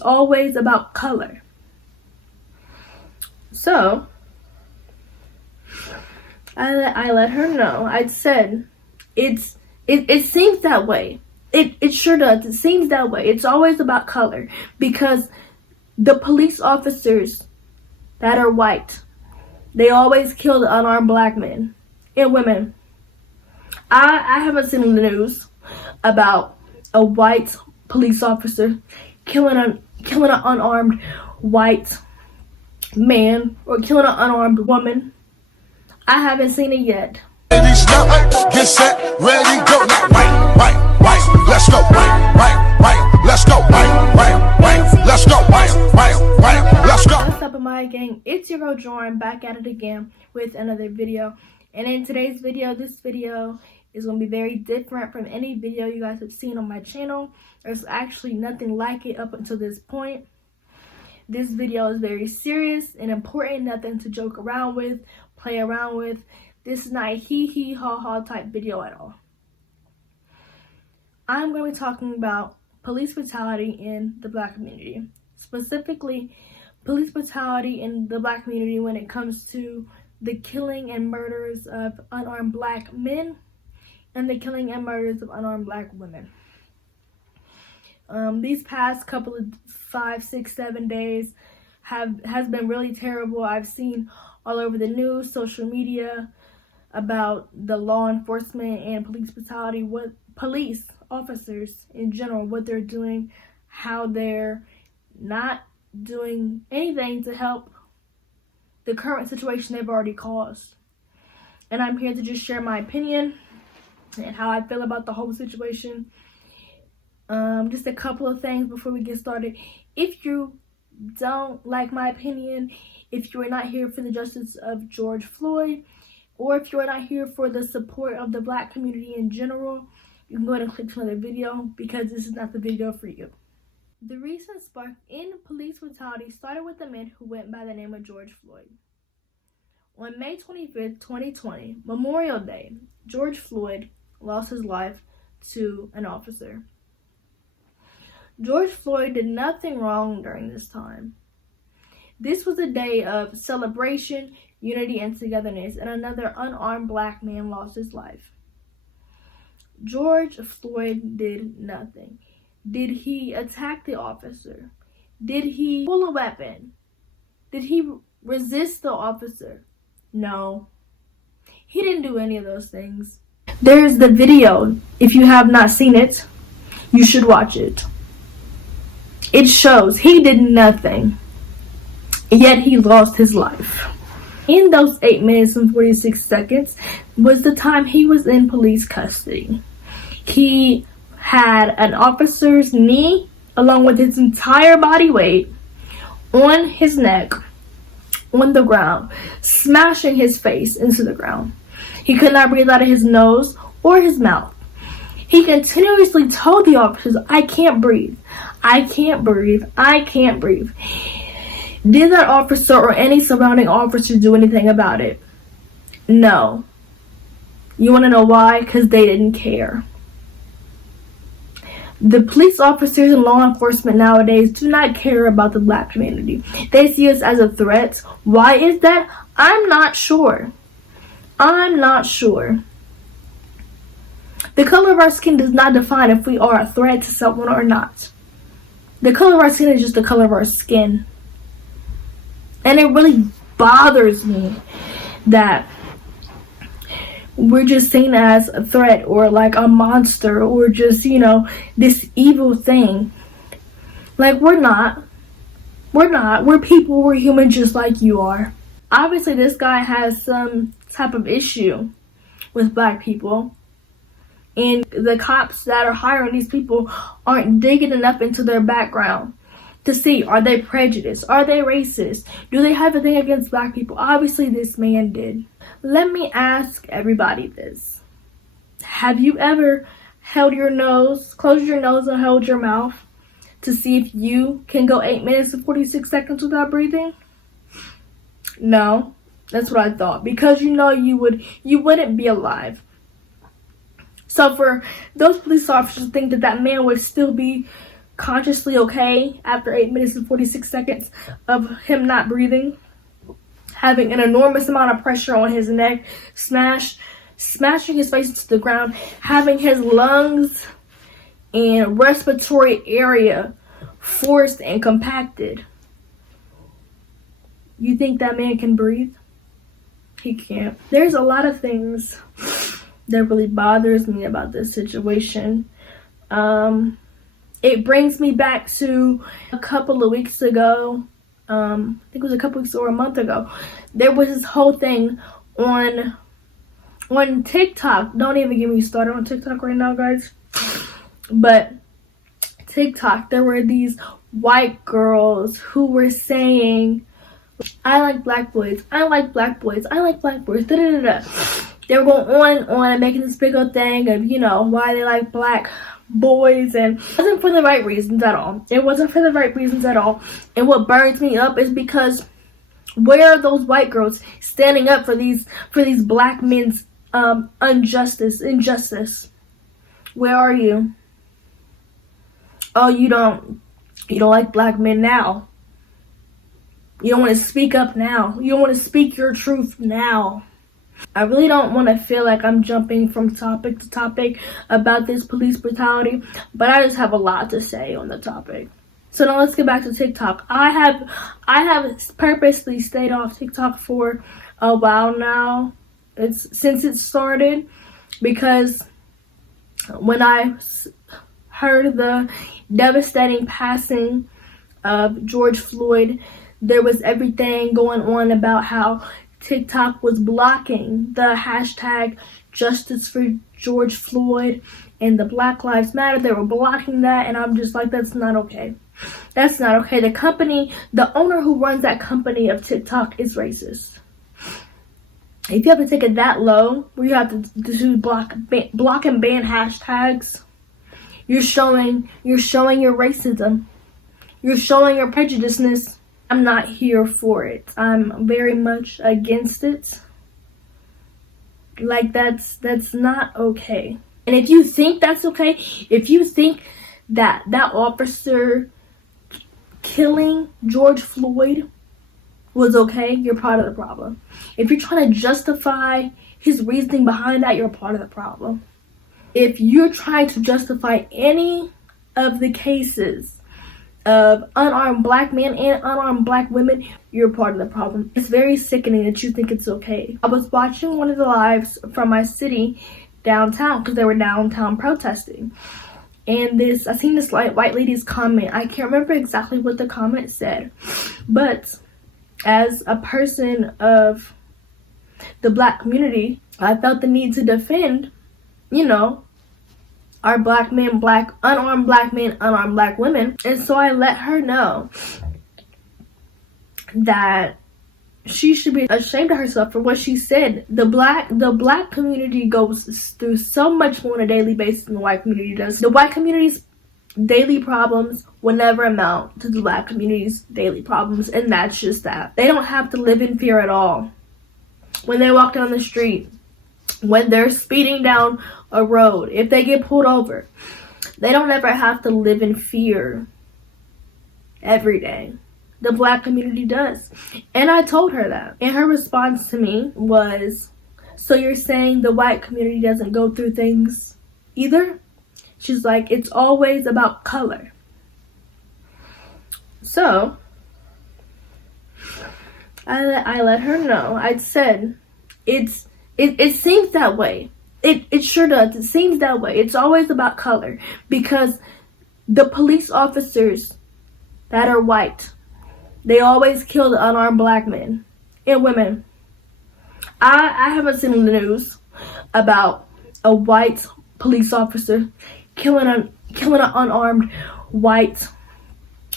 always about color. So I let her know. I said, it seems that way. It sure does. It seems that way. It's always about color, because the police officers that are white, they always kill the unarmed black men and women. I haven't seen in the news about a white police officer killing an unarmed white man or killing an unarmed woman. I haven't seen it yet. Ladies, now get set, ready, go. Now, right, let's go. Right, let's go. Right, let's go. Right, let's go. What's up, Amaja gang? It's your girl Jorryn, back at it again with another video. And in today's video, this video is going to be very different from any video you guys have seen on my channel. There's actually nothing like it up until this point. This video is very serious and important, nothing to joke around with, play around with. This is not a hee ha ha type video at all. I'm going to be talking about police brutality in the black community. Specifically, police brutality in the black community when it comes to the killing and murders of unarmed black men and the killing and murders of unarmed black women. These past couple of 5, 6, 7 days has been really terrible. I've seen all over the news, social media, about the law enforcement and police brutality, what police officers in general, what they're doing, how they're not doing anything to help the current situation they've already caused. And I'm here to just share my opinion and how I feel about the whole situation. Just a couple of things before we get started. If you don't like my opinion, if you are not here for the justice of George Floyd, or if you are not here for the support of the black community in general, you can go ahead and click to another video, because this is not the video for you. The recent spark in police brutality started with a man who went by the name of George Floyd. On May 25th, 2020, Memorial Day, George Floyd lost his life to an officer. George Floyd did nothing wrong during this time. This was a day of celebration, unity, and togetherness, and another unarmed black man lost his life. George Floyd did nothing. Did he attack the officer? Did he pull a weapon? Did he resist the officer? No. He didn't do any of those things. There's the video. If you have not seen it, you should watch it. It shows he did nothing, yet he lost his life. In those 8 minutes and 46 seconds was the time he was in police custody. He had an officer's knee, along with his entire body weight, on his neck, on the ground, smashing his face into the ground. He could not breathe out of his nose or his mouth. He continuously told the officers, "I can't breathe. I can't breathe. I can't breathe." Did that officer or any surrounding officer do anything about it? No. You want to know why? Because they didn't care. The police officers and law enforcement nowadays do not care about the black community. They see us as a threat. Why is that? I'm not sure. I'm not sure. The color of our skin does not define if we are a threat to someone or not. The color of our skin is just the color of our skin. And it really bothers me that we're just seen as a threat or like a monster or just, this evil thing. Like, we're not. We're not. We're people. We're human just like you are. Obviously, this guy has some type of issue with black people. And the cops that are hiring these people aren't digging enough into their background to see, are they prejudiced? Are they racist? Do they have a thing against black people? Obviously, this man did. Let me ask everybody this. Have you ever held your nose, closed your nose and held your mouth to see if you can go 8 minutes and 46 seconds without breathing? No. That's what I thought. Because you wouldn't be alive. So for those police officers to think that man would still be consciously okay after 8 minutes and 46 seconds of him not breathing, having an enormous amount of pressure on his neck, smashing his face into the ground, having his lungs and respiratory area forced and compacted. You think that man can breathe? He can't. There's a lot of things that really bothers me about this situation. It brings me back to a couple of weeks ago. I think it was a couple weeks or a month ago. There was this whole thing on TikTok. Don't even get me started on TikTok right now, guys. But TikTok, there were these white girls who were saying, I like black boys, I like black boys, I like black boys, da da da da. They were going on and making this big old thing of, you know, why they like black boys, and it wasn't for the right reasons at all. It wasn't for the right reasons at all. And what burns me up is because where are those white girls standing up for these black men's injustice? Where are you? Oh, you don't like black men now. You don't want to speak up now. You don't want to speak your truth now. I really don't want to feel like I'm jumping from topic to topic about this police brutality, but I just have a lot to say on the topic. So now let's get back to TikTok. I have purposely stayed off TikTok for a while now. Since it started, because when I heard the devastating passing of George Floyd, there was everything going on about how TikTok was blocking the hashtag Justice for George Floyd and the Black Lives Matter. They were blocking that, and I'm just like, that's not okay. That's not okay. The owner who runs that company of TikTok is racist. If you have to take it that low, where you have to do block and ban hashtags, you're showing your racism. You're showing your prejudiceness. I'm not here for it. I'm very much against it. Like, that's not okay. And if you think that's okay, if you think that officer killing George Floyd was okay, you're part of the problem. If you're trying to justify his reasoning behind that, you're part of the problem. If you're trying to justify any of the cases of unarmed black men and unarmed black women, you're part of the problem. It's very sickening that you think it's okay. I was watching one of the lives from my city downtown, because they were downtown protesting, and I seen this white lady's comment. I can't remember exactly what the comment said, but as a person of the black community, I felt the need to defend, our black men, unarmed black men, unarmed black women. And so I let her know that she should be ashamed of herself for what she said. The black community goes through so much more on a daily basis than the white community does. The white community's daily problems will never amount to the black community's daily problems, and that's just that. They don't have to live in fear at all when they walk down the street, when they're speeding down a road, if they get pulled over. They don't ever have to live in fear every day. The black community does. And I told her that. And her response to me was, so you're saying the white community doesn't go through things either? She's like, it's always about color. So I let her know. I said, it seems that way. It sure does. It seems that way. It's always about color, because the police officers that are white, they always kill the unarmed black men and women. I haven't seen the news about a white police officer killing an unarmed white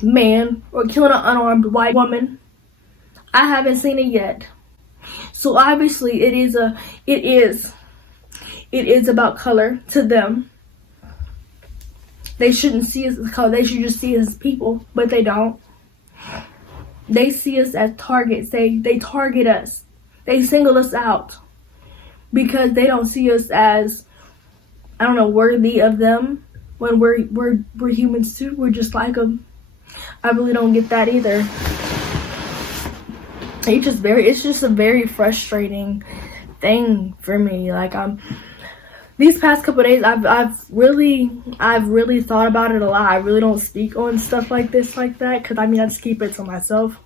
man or killing an unarmed white woman. I haven't seen it yet. So obviously it is about color to them. They shouldn't see us as color. They should just see us as people, but they don't. They see us as targets. They target us. They single us out because they don't see us as, worthy of them. when we're humans too. We're just like them. I really don't get that either. It's just a very frustrating thing for me. Like, these past couple of days, I've really thought about it a lot. I really don't speak on stuff like this like that, because I just keep it to myself.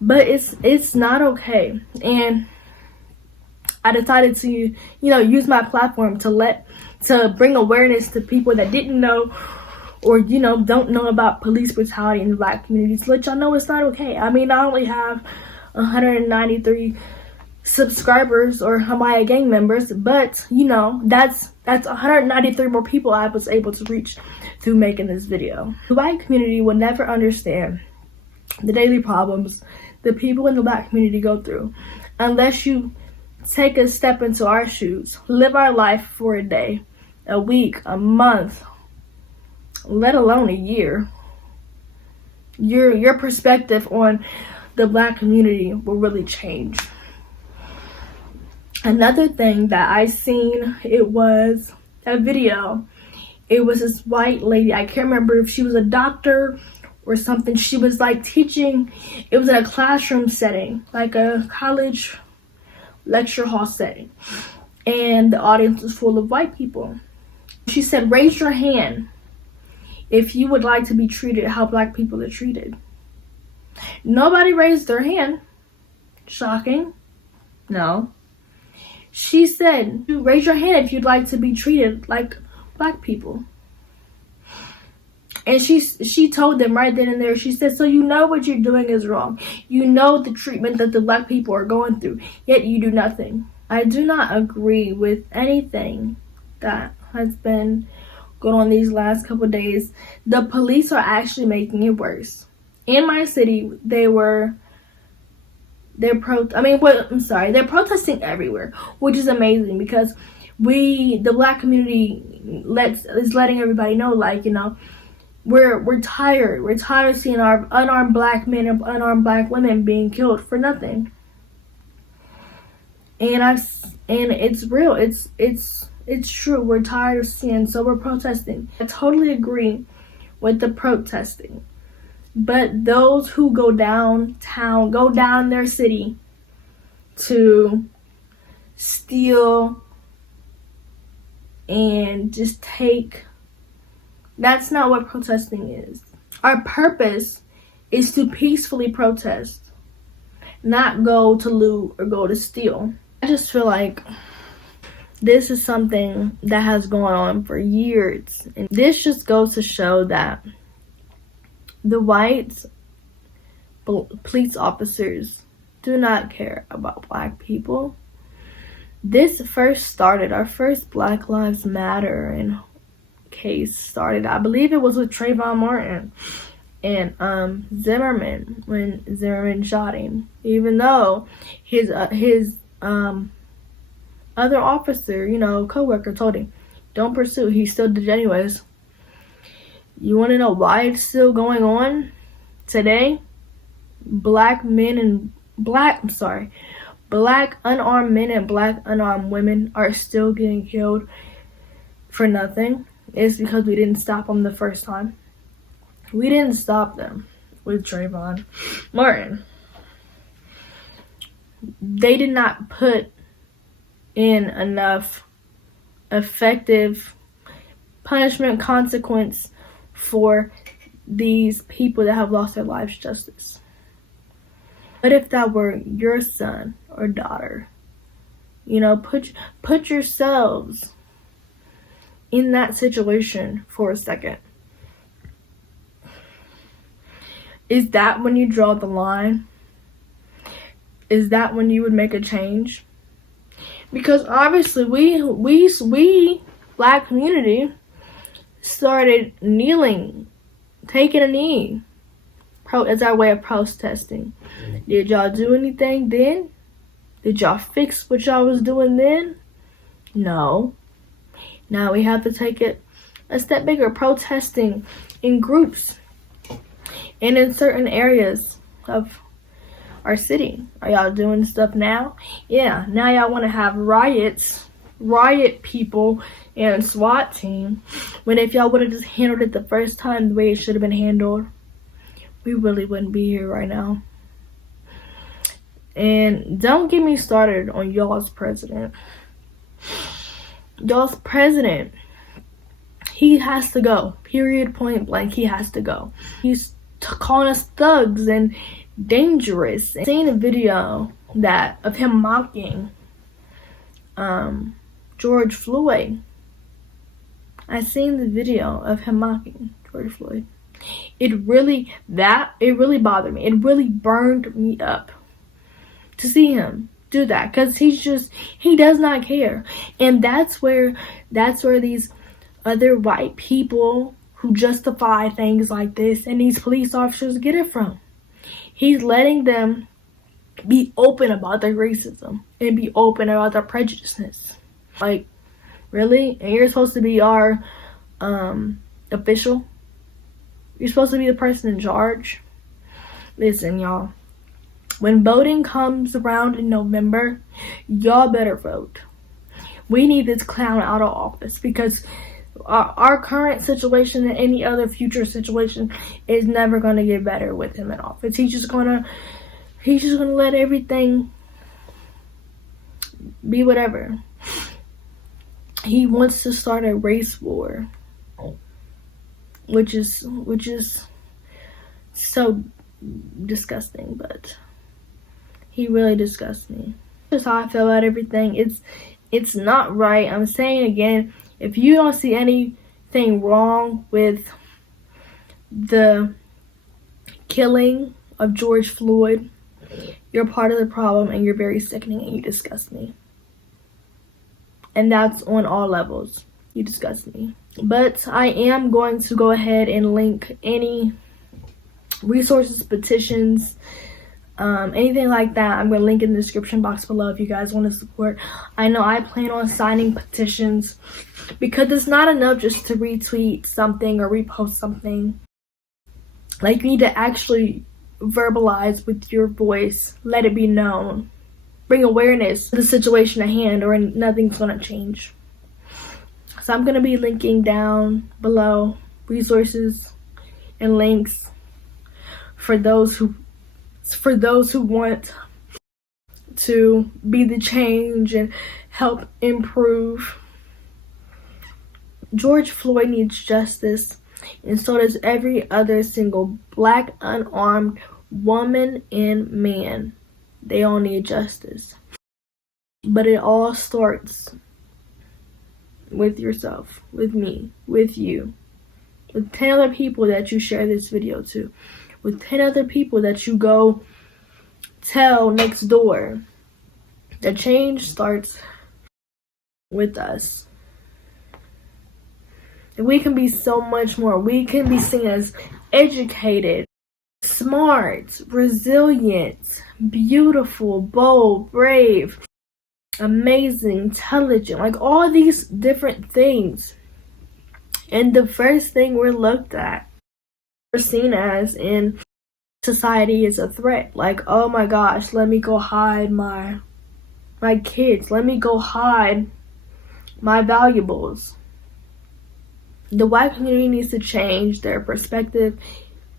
But it's not okay, and I decided to use my platform to bring awareness to people that didn't know, or don't know about police brutality in the Black communities, to let y'all know it's not okay. I only have 193 subscribers or Amaja gang members, but that's 193 more people I was able to reach through making this video. The white community will never understand the daily problems the people in the Black community go through unless you take a step into our shoes, live our life for a day, a week, a month, let alone a year. Your perspective on the Black community will really change. Another thing that I seen, it was a video. It was this white lady. I can't remember if she was a doctor or something. She was like teaching. It was in a classroom setting, like a college lecture hall setting. And the audience was full of white people. She said, raise your hand if you would like to be treated how Black people are treated. Nobody raised their hand. Shocking. No. She said, raise your hand if you'd like to be treated like Black people. And she told them right then and there, she said, so you know what you're doing is wrong. You know the treatment that the Black people are going through, yet you do nothing. I do not agree with anything that has been going on these last couple of days. The police are actually making it worse. In my city, they're protesting everywhere, which is amazing, because the Black community is letting everybody know, like, we're tired. We're tired of seeing our unarmed Black men and unarmed Black women being killed for nothing. And it's real. It's true. We're tired of seeing, so we're protesting. I totally agree with the protesting. But those who go downtown, go down their city to steal and just take, that's not what protesting is. Our purpose is to peacefully protest, not go to loot or go to steal. I just feel like this is something that has gone on for years. And this just goes to show that the white police officers do not care about Black people. This first started, our first Black Lives Matter case started, I believe it was with Trayvon Martin and Zimmerman, when Zimmerman shot him. Even though his other officer, co-worker told him, don't pursue, he still did it anyways. You want to know why it's still going on today? Black unarmed men and Black unarmed women are still getting killed for nothing. It's because we didn't stop them the first time. We didn't stop them with Trayvon Martin. They did not put in enough effective punishment, consequence for these people that have lost their lives justice. What if that were your son or daughter? Put yourselves in that situation for a second. Is that when you draw the line? Is that when you would make a change? Because obviously we Black community started kneeling, taking a knee as our way of protesting. Did y'all do anything then? Did y'all fix what y'all was doing then? No. Now we have to take it a step bigger, protesting in groups and in certain areas of our city. Are y'all doing stuff now? Yeah, now y'all want to have riots riot people and SWAT team, when if y'all would have just handled it the first time the way it should have been handled, we really wouldn't be here right now. And don't get me started on y'all's president. Y'all's president, he has to go. Period, point blank, he has to go. He's calling us thugs and dangerous. I seen a video of him mocking George Floyd. I seen the video of him mocking George Floyd. It really bothered me. It really burned me up to see him do that, because he does not care. And that's where these other white people who justify things like this and these police officers get it from. He's letting them be open about their racism and be open about their prejudiceness. Like, really? And you're supposed to be our official? You're supposed to be the person in charge? Listen, y'all. When voting comes around in November, y'all better vote. We need this clown out of office, because our current situation and any other future situation is never going to get better with him in office. He's just gonna let everything be whatever. He wants to start a race war, which is so disgusting, but he really disgusts me. That's how I feel about everything. It's not right. I'm saying again, if you don't see anything wrong with the killing of George Floyd, you're part of the problem, and you're very sickening, and you disgust me. And that's on all levels. You disgust me. But I am going to go ahead and link any resources, petitions, anything like that. I'm going to link in the description box below if you guys want to support. I know I plan on signing petitions, because it's not enough just to retweet something or repost something. Like, you need to actually verbalize with your voice, let it be known, bring awareness to the situation at hand, or nothing's going to change. So I'm going to be linking down below resources and links for those who want to be the change and help improve. George Floyd needs justice, and so does every other single black unarmed woman and man. They all need justice. But it all starts with yourself, with me, with you, with 10 other people that you share this video to, with 10 other people that you go tell next door. The change starts with us. We can be so much more. We can be seen as educated, smart, resilient, beautiful, bold, brave, amazing, intelligent, like all these different things. And the first thing we're looked at, we're seen as in society, is a threat. Like, oh my gosh, let me go hide my kids. Let me go hide my valuables. The white community needs to change their perspective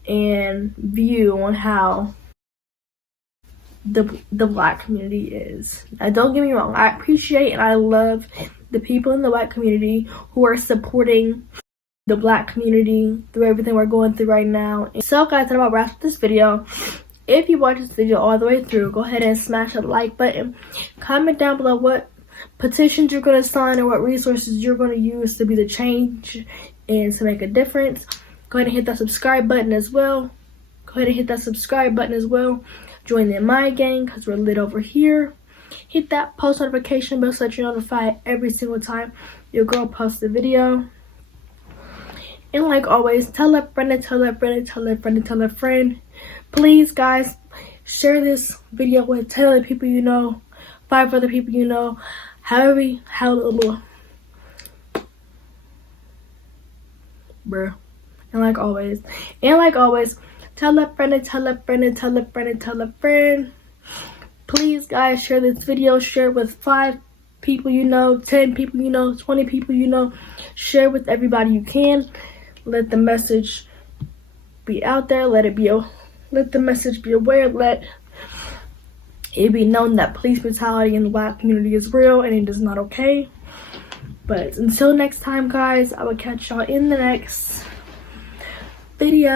and view on how the black community is. Now, don't get me wrong, I appreciate and I love the people in the white community who are supporting the black community through everything we're going through right now. So guys, I'm about to wrap up this video. If you watch this video all the way through, go ahead and smash that like button. Comment down below what petitions you're going to sign or what resources you're going to use to be the change and to make a difference. Go ahead and hit that subscribe button as well. Join the Amaja gang, because we're lit over here. Hit that post notification bell so that you're notified every single time your girl posts a video. And like always, tell a friend, tell a friend, tell a friend, tell a friend. Please, guys, share this video with 10 other people you know, 5 other people you know, bruh. And like always, tell a friend, tell a friend, tell a friend. Please, guys, share this video. Share it with 5 people you know, 10 people you know, 20 people you know. Share with everybody you can. Let the message be out there. Let the message be aware. Let it be known that police brutality in the Black community is real and it is not okay. But until next time, guys, I will catch y'all in the next video.